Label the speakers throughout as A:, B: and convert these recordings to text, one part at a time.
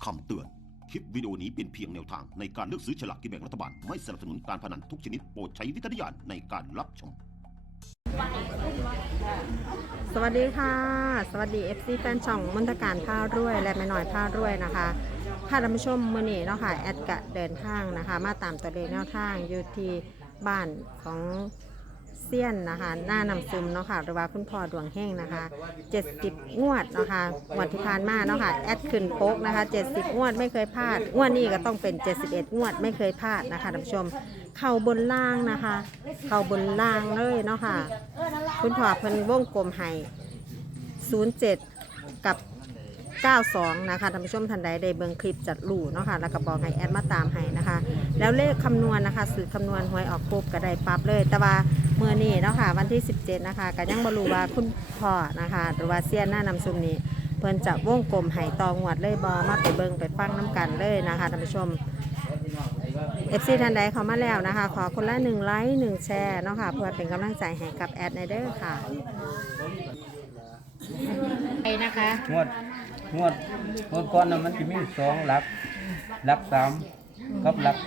A: คำเตือน คลิปวิดีโอนี้เป็นเพียงแนวทางในการเลือกซื้อฉลากกินแบ่งรัฐบาล ไม่สนับสนุนการพนันทุกชนิดโปรดใช้วิจารณญาณในการรับชม
B: สวัสดีค่ะ สวัสดี FC แฟนช่องมนตการผ้ารวยและแม่น้อยผ้ารวยนะคะค่ะท่านผู้ชมมื้อนี้เนาะค่ะแอดกะเดินทางนะคะมาตามตัวเลขแนวทางอยู่ที่บ้านของเซียนนะคะหน้านำซุมเนาะค่ะหรือว่าคุณพ่อดวงเฮงนะคะ70งวดเนาะค่ะงวดที่ผ่านมาเนาะค่ะแอดขึ้นโป๊กนะคะ70งวดไม่เคยพลาดงวดนี้ก็ต้องเป็น71งวดไม่เคยพลาดนะคะท่านผู้ชมเข้าบนล่างนะคะเข้าบนล่างเลยเนาะค่ะคุณพ่อเพิ่นวงกลมให้07กับ92นะคะท่านผู้ชมท่านใดได้เบิ่งคลิปจัดลู่เนาะค่ะแล้วก็บอกให้แอดมาตามให้นะคะแล้วเลขคำนวณนะคะสูตรคำนวณหวยออกปุ๊บก็ได้ปั๊บเลยแต่ว่าเมื่อนี้เนาะค่ะวันที่17นะคะก็ยังบ่รู้ว่าคุณพ่อนะคะหรือว่าเซียนหน้านำซุมนี้เพิ่นจะวงกลมให้ตองวดเลยบ่มาไปเบิ่งไปฟังน้ำกันเลยนะคะท่านผู้ชม FC ท่านใดเข้ามาแล้วนะคะขอคนละ1ไลค์1แชร์เนาะค่ะเพื่อเป็นกำลังใจให้กับแอดในเด้อค่ะไปนะคะ
C: งวดก่อนน่ะมันจะมี2หลัก3กับหลัก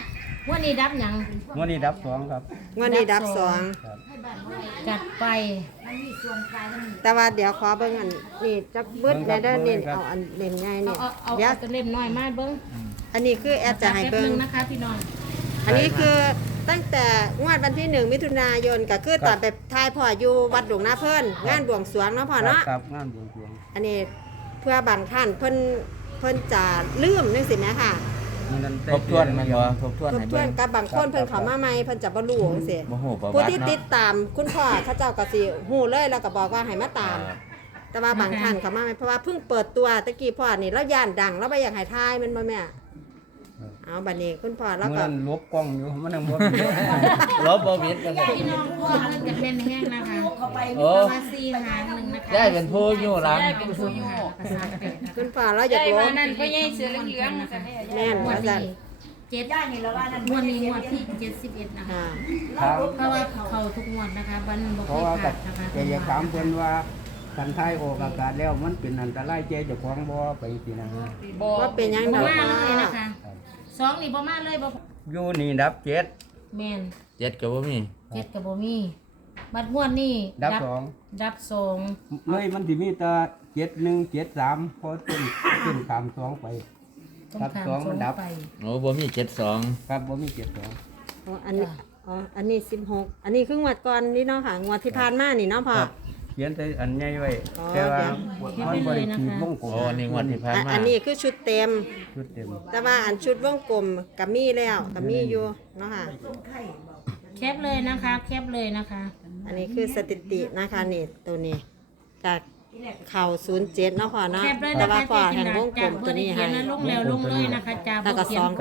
C: 2
D: วันนี้ดับหยัง
C: งวดนี้ดับ2ครับ
B: งวดนี้ดับ
C: ครับ
D: จัดไป
B: 2แต่ว่าเดี๋ยวขอเบิ่งอันนี่จะเบิดในเด้อนี่เอาอันเล่มใหญ่นี่
D: เอา
B: เดี๋ยว
D: ตัวเล่มน้อยมาเบิ้ง
B: อันนี้คือแอดจะให้
D: แป๊บ
B: เบิ่
D: นึ
B: ง
D: งนะคะพี่น้อง
B: อันนี้คือตั้งแต่งวดวันที่1มิถุนายนก็คือตอนไปทายพ่ออยู่วัดหลวงนาเพิ่นงานบวงสรวงเนาะพ่อเนาะ
C: ครับงานบวงสรวง
B: อันนี้เพื่อบางท่านเพิ่นจะลืมจังซี่แหมค่ะ
C: มันนั้น
E: ทบทวนมันบ่ทบทวน
B: ทบ
E: ให้
B: ทว
E: เบิ่
B: น
E: ง
B: กับบางคนเพิ่นเข้ามาใหม่เพิ่นจะบ่รู้จังซี่
E: บ่ฮู้ประ
B: ผู้
E: วัติ
B: ที่ติด
E: เนาะ
B: ตามคุณพ่อเขาเจ้าก็สิฮู้เลยแล้วก็บอกว่าให้มาตาม
E: ครับ
B: แต่ว่าบางท่านเข้ามาใหม่เพราะว่าเพิ่งเปิดตัวตะกี้พ่อนี่แล้วย่านดังแล้วบ่อยากให้ทายมันบ่แม่เอาบัดนี้คุณพ่อแล้ว
C: มัน
B: ก็
C: นั้นลบกล้องอยู่มันยังบ่
E: ลบบ่ผิดว่าซั่น
D: พี่น้องพ่อเริ่มจะเป็นแห้งนะคะ
E: โอ้
D: มาซีหางหนึ่งนะคะ
E: ได้เป็นผู้อยู่หลัง
D: เป็นผู้อยู่หางภาษาเป็ดนะคะ
B: คุณพ่อเราอยากลบ
F: นั่นพ่อใหญ่เสือเหลืองๆนะคะ
B: แม่น
D: งว
B: ว่า
D: ด
B: ซั่
D: นี้
B: น
D: เจ็ดงวดนี้งวดที่71นะคะ
B: ค่ะ
C: ถาม
D: เพราะว่าเขาทุกงวดนะคะวันบ่
C: เพ
D: เค
C: ราะ
D: ย
C: ว่า
D: ขาดนะคะ
C: อยากถามเพิ่นว่าคันทายออกอากาศแล้วมันเป็นอันตรายแก่เจ้าของบ่ไปสินะ
B: ว่าเป็นหยัง
D: บ่
B: ดอก
D: มา
B: พ่อ
D: เลยนะคะสองนี่บ่มาเลยบ่
C: อยู่นี่ดับ7
D: แม่น
E: เจ็ดก็บ่มี
D: เจ็ดกับบ่มีบัดงวดนี่
C: ดับ
D: ดับสอง
C: 2เลยมันสิมีแต่71 73พอต้นข้าม2ไป
D: ต้อง
C: ครับ
D: ถาม
C: สองมันดับ
D: ไป
E: โอ้บ่มี72
C: ครับบ่มี72
B: อ๋ออันนี้อ๋ออันนี้16อันนี้คืองวดก่อนนี่เนาะค่ะงวดที่ผ่านมานี่เนาะพ่อ
C: ครับเขียนแต่อันใหญ่ไว้
B: อ๋อ
C: แต่ว่า
D: เดี๋ยว
C: มันบริขีดวงกลม
E: โอ้นี่งวดที่ผ่านมา
B: อันนี้คือชุดเต็ม
C: ชุดเต็ม
B: แต่ว่าอันชุดวงกลมกับมีแล้วกับมีอยู่เนาะค่ะ
D: แคปเลยนะคะ แคปเลยนะคะ
B: อันนี้คือสถิตินะคะนี่ตัวนี้จากเข่า07เนาะพ่อเนาะ
D: แคปเลย
B: แต่
D: นะ
B: ว่า
D: คะ
B: พ่อ
D: เจ
B: แห่ง
D: จิ
B: ว
D: นาง
B: กล
D: จาก
B: ม
D: เบ
B: ตั
D: อ
B: ว
D: ร์ที่
B: นี้
D: เขีย
B: ให้
D: นนะลงแล้วลงเลยนะคะจาก
B: แล้วก็
D: เขียน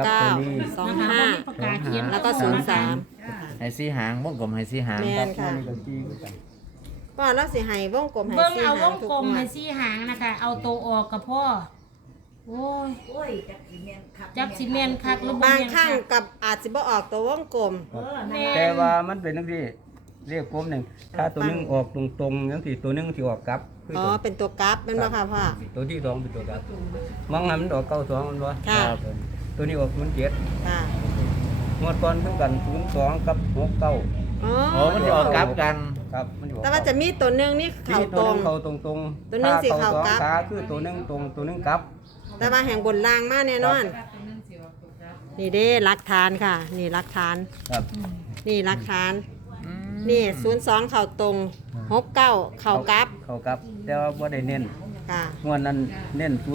B: 29
D: ประกาศเขียน
B: 25แล้วก็
E: ให้สีหางวงกลมให้สีหาง
B: แม่นค่ะ
C: นี่ก็จี้คือกัน
B: 03พ่อเราสิให้วงกลมให้
D: เบิ่ง
B: 4
D: เอาว
B: หาง
D: ง
B: ทุก
D: กลม
B: งว
D: ให้
B: ด
D: สี่หางนะคะ เอาตัวออกกับพ่อโอ้ยจักสิแม่นคักหรือบ่
B: บาง
D: แม่น
B: ครั้
D: คั
B: ง
D: ก
B: กับอาจสิบ่ออกตัววงกลม
D: แม่
C: แต่ว่ามันเป็นจังซี่เรียกกลมหนึ่งถ้าตัวหนึงออกตรงๆจังซี่ตัวหนึงสิออกกลับคือ
B: อ๋อ เป็นตัวกราฟเป็นบ่ค่ะพ่อ
C: ตัวที่สองเป็นตัวกลับมองให้มันออก92มันบ่
B: ค่ะ
C: ตัวนี้ออก07
B: ค่ะ
C: งวดก่อนคือกัน02กับ69
B: อ๋อ
E: โอ้มันจะออกกลับกัน
C: ครับมันอยู่
B: แต่ว่าจะมีตัวหนึงนี่
C: ที่
B: เข่า
C: ตั
B: ต
C: ว
B: ร
C: หนึ
B: ง
C: งเข้าตรง
B: ตัวหนึ่งสิเข้ากลับ
C: ขาคือตัวหนึงตรงตัวหนึงกลับ
B: แต่ว่าแห่งบนล่างมาแน่นอน นี่เด้หลักฐานค่ะ นี่หลักฐาน
C: ครับ
B: นี่หลักฐาน นี่02เข่าตรง69เข่ากราฟ
C: เข้ากลับ แต่ว่าบ่ได้เน้น
B: ค่ะ
C: งวดนั้นเน้น02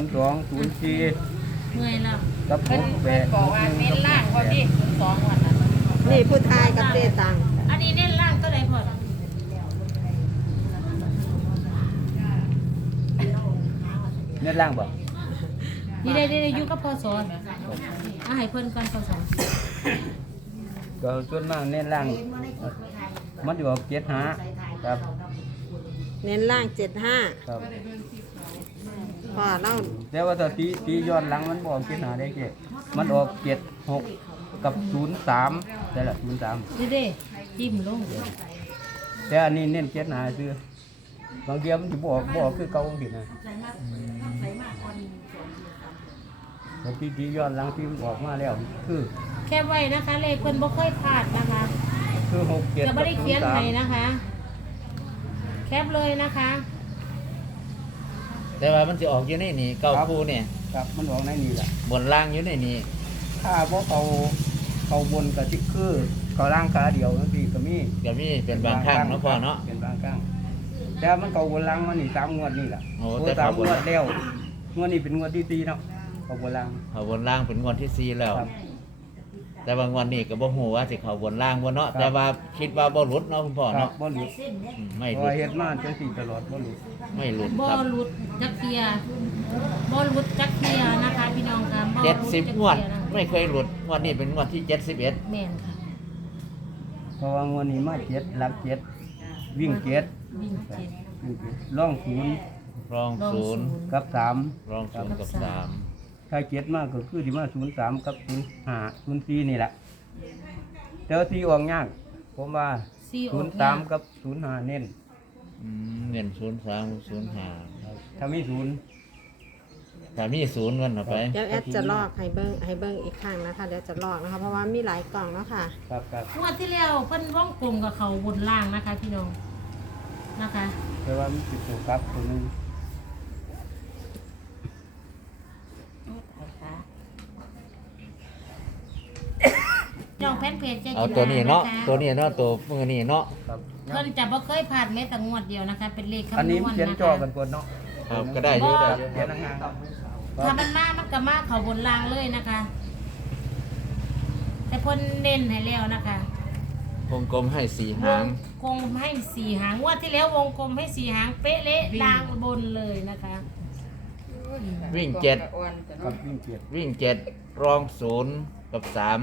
C: 04
D: เมื่อยแล้ว
C: กับ
F: เพิ่น
C: 68
F: บอกว่าเน้นล่างพอดี2วันนั้น
B: นี่ผู้ทายกับเจตัง
D: อันนี้เน้นล่างก็ได้พอ
C: เน้นล่างบ่
D: นี่ได้อยู่กับพศเอาให้เพิ่นก่อนพศ
C: ก็ส่วนมากเน้นล่าง มันอยู่ออก75ครับ
B: เน้นล่าง
C: ครับ
B: 75พ่อเล่า
C: แต่ว่าถ้าตีย้อนหลังมันบออก75ได้แค่มันออก76กับ03แต่ละ03
D: นี่เด้จิ้มลง
C: แต่อันนี้เน้น75ซื่อบางเทียมันสิบ่ออกคือเก่าจังซี่นะแต่ที่ย้อนหลังที่มันออกมาแล้วคือ
D: แค่ไว้นะคะ เลขเพิ่นบ่เคยพลาดนะคะ
C: คือ6 7
D: จะ
C: กั
D: ไม่
C: บ
D: ได้เขียนให้นะคะ แคปเลยนะคะ
E: แต่ว่ามันสิออกอยู่ในนี่เก้าคู่เนี่ย
C: ครับมันออกในนี่แหละ
E: บนล่างอยู่ในนี่
C: ถ้าบ่เขาบนก็สิคือเขาล่างขาเดียวจังซี่ก็มี
E: ก็มีเป็นบางครั้งเนาะพ่อเนาะ
C: เป็นบางครั้งแต่มันเขาบนล่างมันนี่3งวดนี่ล่ะ
E: โอ้
C: แต่
E: แต่
C: 3
E: เขา
C: ง
E: บน
C: วดแล้วงวดนี้เป็นงวดที่4เนาะเขาบนล่าง
E: เขาบนล่างเป็นงวดที่สี่แล้ว
C: ครับ
E: แต่บางวันนี่ก็บ่ฮู้ว่าสิเขาบนล่างบ่เนาะ
C: ครับ
E: แต่ว่าคิดว่าบ่หลุดเนาะคุณพ่อ
C: ครั
E: เนาะ
C: บบ่หลุด
E: ไม่
C: เพ
E: หลุ
C: ราะ
E: ด
C: เฮ็ดมาจังซี่ตลอดบ่หลุด
E: ไม่หลุด
D: บ่
E: ครับ
D: หลุดจักเทียบ่หลุดจักเทียนะคะ พี่น้องค่ะบ่หลุ
E: เจ็ดสิบ
D: จัก
E: งวด
D: เที่ยนะคะ
E: ไม่เคยหลุดงวดนี้เป็นงวดที่71
D: แม่นค่ะ
C: เพราะว่างวดนี้มา7หลัก7วิ่ง7
D: วิ่งเจ็ด
C: ล่อง0
E: รอง
D: ลอง
E: ศู
D: ศู
E: น
D: น
E: ย์
D: ย์
C: กับ3
E: รองศูนย์กับสาม
C: ถ้า7มากก็คือสิมา03กับ05 04นี่แหละเจอที่ออกยากผมว่า
D: สี่ออกยาก
C: 03กับ05เน้น
E: เงิน0305
C: ถ้ามี0
E: ถ้ามีศูนย์เงินเอาไป
B: เดี๋ยวแอดจะลอกให้เบิ้งอีกครั้งนะคะเดี๋ยวจะลอกนะคะเพราะว่ามีหลายกล่องเนาะค่ะ
C: ครับครับ
D: งวดที่แล้วเพิ่นว่องกลมกับเขาบนล่างนะคะ พี่น้องนะคะ
C: แต่ว่ามีสิตัวครับตัวหนึง
D: น้องแพนเพจจะ
E: เอา
D: กิน
E: ตัวนี้เนาะ
D: ค
E: ตัวนี้เนาะตัวมือนี้เนาะ
C: ครับ
D: เพิ่นจะบ่เคยผ่านแม้แต่งวดเดียวนะคะ เป็นเลข
C: อัน
D: คำน
C: นี้
D: วณ
C: เขียน
D: นะ
C: จอ
D: คะ
C: กันก่อนเนาะ
E: ครับก็ได้อยู่ได้อยู่
C: เขียนห่าง
D: ถ้ามันมากมันก็มากเขาบนล่างเลยนะคะ แต่เพิ่นเน้นให้แล้วนะคะ
E: วงกลมให้สี่
D: ว
E: หาง
D: งกลมให้สี่หางงวดที่แล้ววงกลมให้สี่หางเป๊ะเละล่างบนเลยนะคะ
E: วิ่งเจ็ด
C: ๆครับวิ่งเกียร
E: วิ่งเจ็ดรองศูนย์กับสาม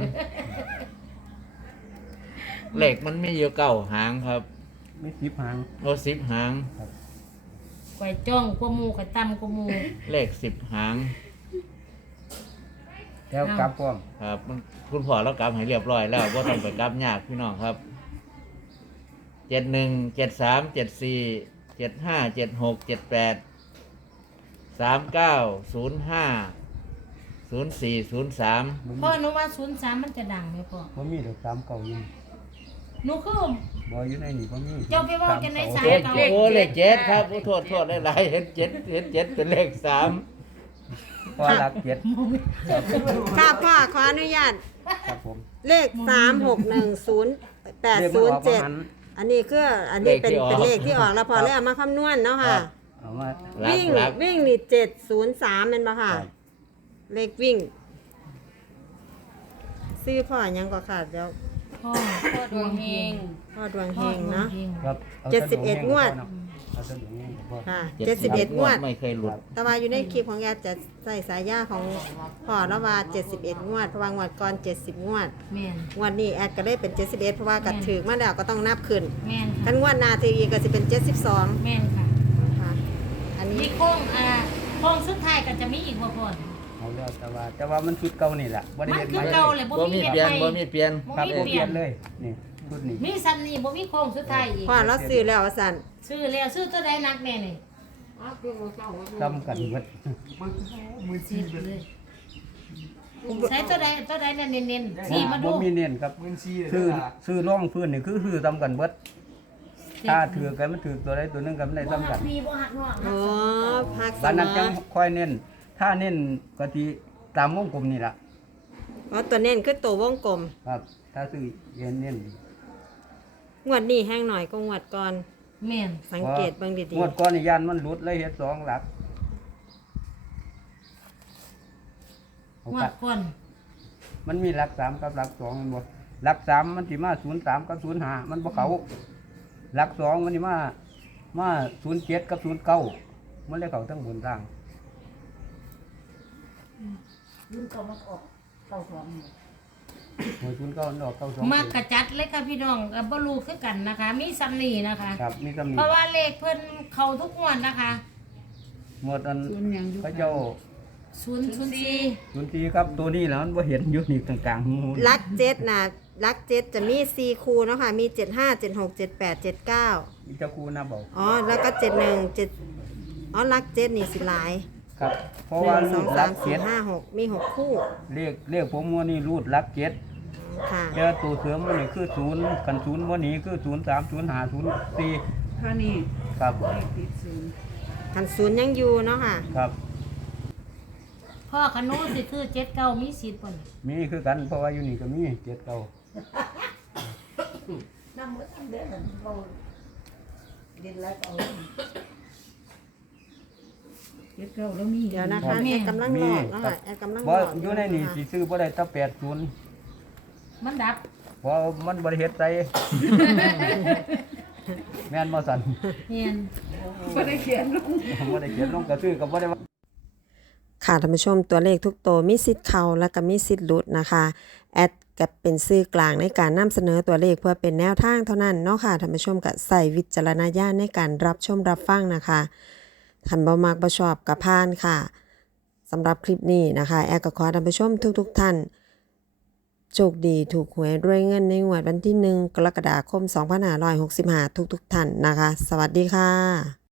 E: เลขมันไม่เยอะเก้าหางครับ
C: ไม่10หาง
E: โอ้10 หาง
D: ไก่จ้องกว่าหมูไก่ต่ำกว่าหมู
E: เลข10 หาง
C: แล้วกลับพร้อม
E: ครับมันคุณพ่อเรากลับให้เรียบร้อยแล้วว่าต้องไปกลับยากพี่น้องครับ71 73 74 75 76 78 39 05 04 03
D: พ่อหนูว่า03มันจะดังไหมพ่อ
C: บ่มีดอก3เก่าอยู่
D: หนูคือ
C: บ่อยู่ในนี่บ่มี
D: เจ้าไปเว้ากันในสาย
E: เลขโอ้เลขเจ็ดครับโอ้โทษหลายๆเห็นเจ็ดเป็นเลขสาม
C: พอหลักเจ็ด
B: ค่ะพ่อขออนุญาต
C: ครับผม
B: เลข36100807อันนี้คืออันนี้เป็นเลขที่ออกแล้วพอแล้วเอามาคำนวณเนาะค่ะ
C: เอามา
B: วิ่ง
E: รัก
B: วิ่งนี่703เป็นปะค่ะ
C: ครับ
B: เลขวิ่ง ซื้อพ่อยังก็ค่ะเดี๋ยว
D: พ่อ
F: พ่อดวงเฮง
B: พ่อดวง
D: พ่
B: เฮ
D: อง
B: เนาะ
C: ครับอา
B: 71งวด
C: เอาสะดวกเองก็พอ
B: ค่ะ
E: 71
B: 71งวด
E: ไม่เคยหลุด
B: แต่ว่าอยู่ในคลิปของแกจะใส่สายยาของพ่อแล้วว่า71งวดเพราะว่างวดก่อน70งวด
D: แม่น
B: งวดนี้แอดก็ได้เป็น71เพราะว่ากัดถือมาแล้วก็ต้องนับขึ้น
D: แม่น
B: กั
D: ค่ะ
B: นงวดหนาถืออีกก็จะเป็น72
D: แม่นค่ะ
B: นะคะอัน
D: มี
B: นี้
D: โค้งโค้งสุดท้ายก็จะมีอีกบ่พ่อ
C: เอาแล้วแต่ว่ามันชุดเก่านี่แหละบ่ได้
D: มัน
C: เฮ็ด
D: คือ
C: ใหม่
D: เก่าเลยบ่
E: บ่
D: มี
E: มี
D: เฮ็ด
E: เปลี่ยน
D: ใหม่
E: บ่มีเปลี่ยน
C: ครับ
D: บ่
C: บ่
D: มี
C: เปลี่ยนเลยนี่ชุดนี้
D: มีซ้ำนี่บ่มีโค้งสุดท้ายอีก
B: พ่อเราซื้อแล้วสั่น
D: ซื้อแล้วซื้อตัวใดนักแน่นี่
C: ซ้ำกันหมด
D: ซื้อเลยใช้ตัวใดเนี่ยเน้นๆสีมาดู
C: บ่มีเน้นครับซื้อร่องพื้นนี่คือซ้ำกันเบิดถ้าถือกันมันถือตัวใดตัวหนึงกันมันได้ซ้ำกัน
D: มีบ่หักเนาะ
B: โอ้พักเส
C: บ้าน
B: ม
C: นั้นจัง
B: อ
C: ค่อยเน้นถ้าเน้นก็สิตามวงกลมนี่ล่ะ
B: อ๋อตัวเน้นคือตัววงกลม
C: ครับ ถ้าซื้อเน้น
B: งวดนี้แห้งหน่อยก็งวดก่อน
D: แม่น
B: สังเกตเบิ่งดี
C: งวดก่อนนี่ยันมันหลุดเลยเฮ็ด2หลักเอา
D: งว
C: กะ
D: ดก่อน
C: มันมีหลัก3กับหลัก2มันบ่หลัก3มันสิมา03กับ05มันบ่เข้าหลัก2มันสิมา07กับ09มันเลยเข้าทั้งบนล่าง09มันออก92
D: มากระจัดเลยค่ะพี่น้องบ่รู้คือกันนะคะ มีซ้ำนี่นะคะ
C: ครับมีตำหนิ
D: เพราะว่าเลขเพิ่นเข้าทุกงวดนะคะ
C: หมดอันพระเจ้า
D: 004
C: 04ครับตัวนี้แล้วมันบ่เห็นอยู่นี่กลางๆหู
B: ๆลักเจ็ดน่ะลักเจ็ดจะมี4คูเนาะค่ะมี75 76 78 79
C: มีเจ้าครูนะบอก
B: อ๋อแล้วก็71 7อ๋อลักเจ็ดนี่สิหลาย
C: คครับ เพราะ
B: ห
C: ว่า
B: นึ่งส
C: รู
B: อง
C: ด
B: สา
C: รั
B: ม
C: ก
B: สี่
C: เจ็ด
B: ห้าหกมีหกคู่
C: เลขผมว่านี่รูดรักเจ็ด
B: ค่ะ
C: แล้วตัวเสริมมันนี่คือศูนย์กันศูนย์วันนี้คือ03 05 04
G: ท่านี้
C: ครับ
G: เลขติดศูนย์
B: คันศูนย์ยังอยู่เนาะค่ะ
C: ครับ
D: พ่อขนุสิคือเจ็ดเก้ามีสิทธิ์ป่น
C: มีคือกันเพราะว่าอยู่นี่ก็มีเจ็ดเก้า
G: เจ็ดเก้าแล้วมี
B: เดี๋ยวนะคะแอดกำลังรอเนาะค่ะแอดกำลังร
C: บ่
B: อ
C: อยู่ในนี่สิซื้อบ่ได้ตั้ง80
D: มันดับ
C: เพราะมันบ่ได้เฮ็ดใส่ แม่นบ่สั่น
D: เฮียน
G: ไม่ได้เขียนลง
C: บ่ได้เขียนลงก็ซื้อก็บ่ได้ว่า
B: ค่ะท่านผู้ชมตัวเลขทุกตัวมีสิทธิ์เข้าและก็มีสิทธิ์หลุดนะคะแอดกับเป็นสื่อกลางในการนำเสนอตัวเลขเพื่อเป็นแนวทางเท่านั้นเนาะค่ะท่านผู้ชมก็ใส่วิจารณญาณในการรับชมรับฟังนะคะท่านบ่มักบ่ชอบก็ผ่านค่ะสำหรับคลิปนี้นะคะแอดก็ขอท่านผู้ชมทุกท่านโชคดีถูกหวยด้วยเงินในงวดวันที่ 1 กรกฎาคม 2565 ทุกท่านนะคะ สวัสดีค่ะ